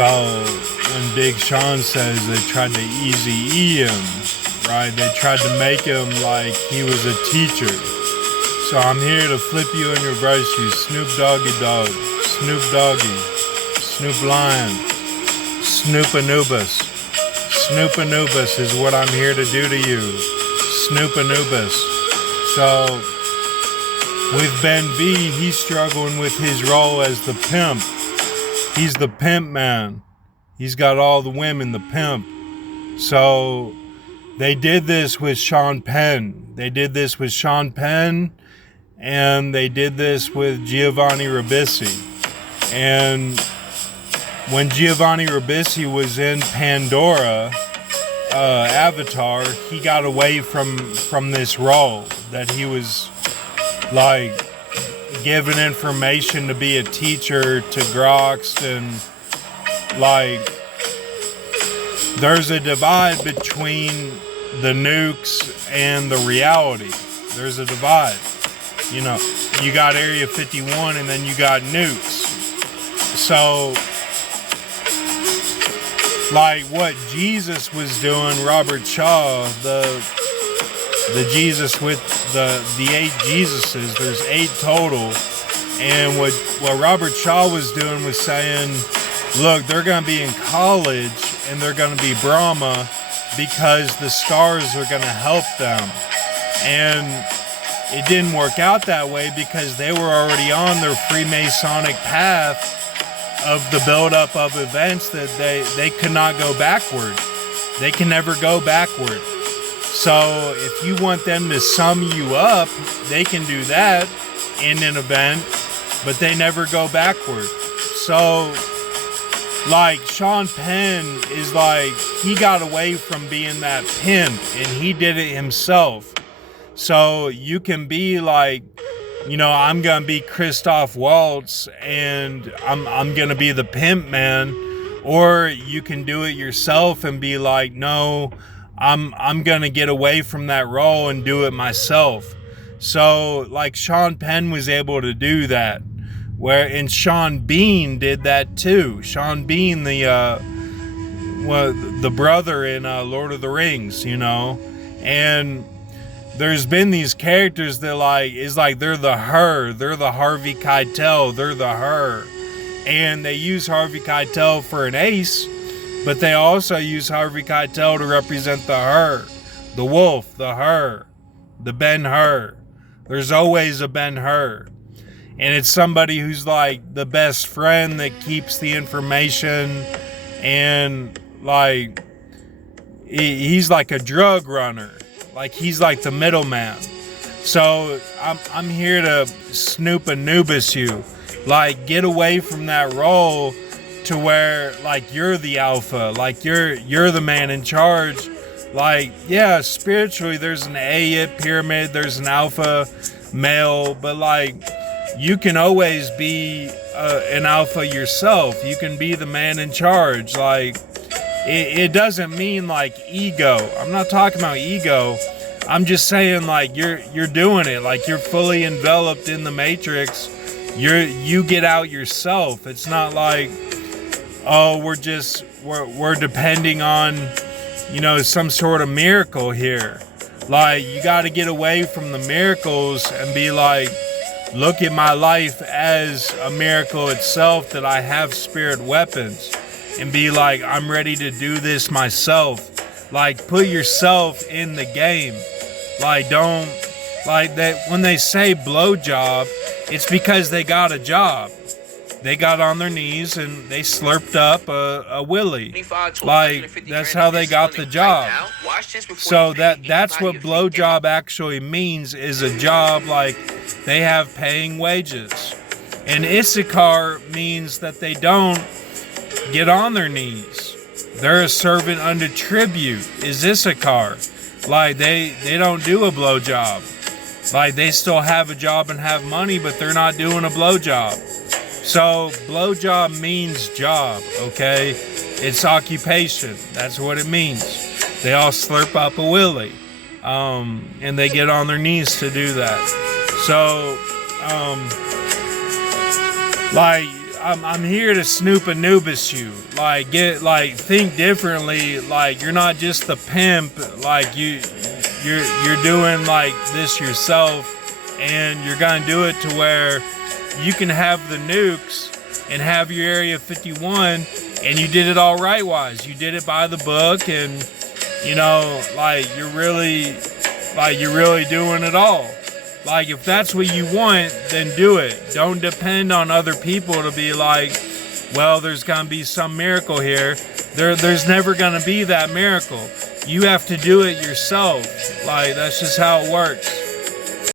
So when Big Sean says they tried to easy-E him, right? They tried to make him like he was a teacher. So I'm here to flip you in your bright shoes. Snoop Doggy Dogg, Snoop Doggy, Snoop Lion, Snoop Anubis. Snoop Anubis is what I'm here to do to you. Snoop Anubis. So with Ben B, he's struggling with his role as the pimp. He's the pimp man. He's got all the women, the pimp. So they did this with Sean Penn. They did this with Sean Penn, and they did this with Giovanni Ribisi. And when Giovanni Ribisi was in Pandora, Avatar, he got away from this role that he was like given information to be a teacher to Grox, and like there's a divide between the nukes and the reality. There's a divide. You know, you got Area 51 and then you got nukes. So like what Jesus was doing, Robert Shaw, the Jesus with the 8 Jesuses, there's 8 total. And what Robert Shaw was doing was saying, look, they're going to be in college and they're going to be Brahma because the stars are going to help them. And it didn't work out that way because they were already on their Freemasonic path of the buildup of events that they could not go backward. They can never go backward. So if you want them to sum you up, they can do that in an event, but they never go backward. So like Sean Penn is like, he got away from being that pimp and he did it himself. So you can be like, you know, I'm going to be Christoph Waltz and I'm going to be the pimp man. Or you can do it yourself and be like, no, I'm going to get away from that role and do it myself. So like Sean Penn was able to do that. And Sean Bean did that too. Sean Bean, the brother in Lord of the Rings, you know. And there's been these characters that they're the her, they're the Harvey Keitel, they're the her. And they use Harvey Keitel for an ace, but they also use Harvey Keitel to represent the her, the wolf, the her, the Ben-Hur. There's always a Ben-Hur. And it's somebody who's like the best friend that keeps the information, and like he's like a drug runner. Like he's like the middleman. So I'm here to Snoop Anubis you. Like get away from that role to where like you're the alpha, like you're the man in charge. Like yeah, spiritually there's an Ayat pyramid, there's an alpha male, but like you can always be an alpha yourself. You can be the man in charge. Like it doesn't mean like ego. I'm not talking about ego. I'm just saying like you're doing it. Like you're fully enveloped in the matrix. You get out yourself. It's not like, oh, we're depending on, you know, some sort of miracle here. Like you got to get away from the miracles and be like, look at my life as a miracle itself, that I have spirit weapons, and be like, I'm ready to do this myself. Like put yourself in the game. Like don't, like that when they say blowjob, it's because they got a job. They got on their knees and they slurped up a willy. Like that's how they got the job. So that's what blowjob actually means, is a job like they have paying wages. And Issachar means that they don't get on their knees. They're a servant unto tribute, is Issachar. Like they don't do a blowjob. Like they still have a job and have money, but they're not doing a blowjob. So blowjob means job, okay? It's occupation. That's what it means. They all slurp up a willy, and they get on their knees to do that. So, like I'm here to snoop Anubis you. Like, think differently. Like, you're not just the pimp. Like, you're doing like this yourself, and you're gonna do it to where you can have the nukes and have your Area 51, and you did it all right wise. You did it by the book, and you know, like, you're really doing it all. Like, if that's what you want, then do it. Don't depend on other people to be like, well, there's gonna be some miracle here. There's never gonna be that miracle. You have to do it yourself. Like, that's just how it works.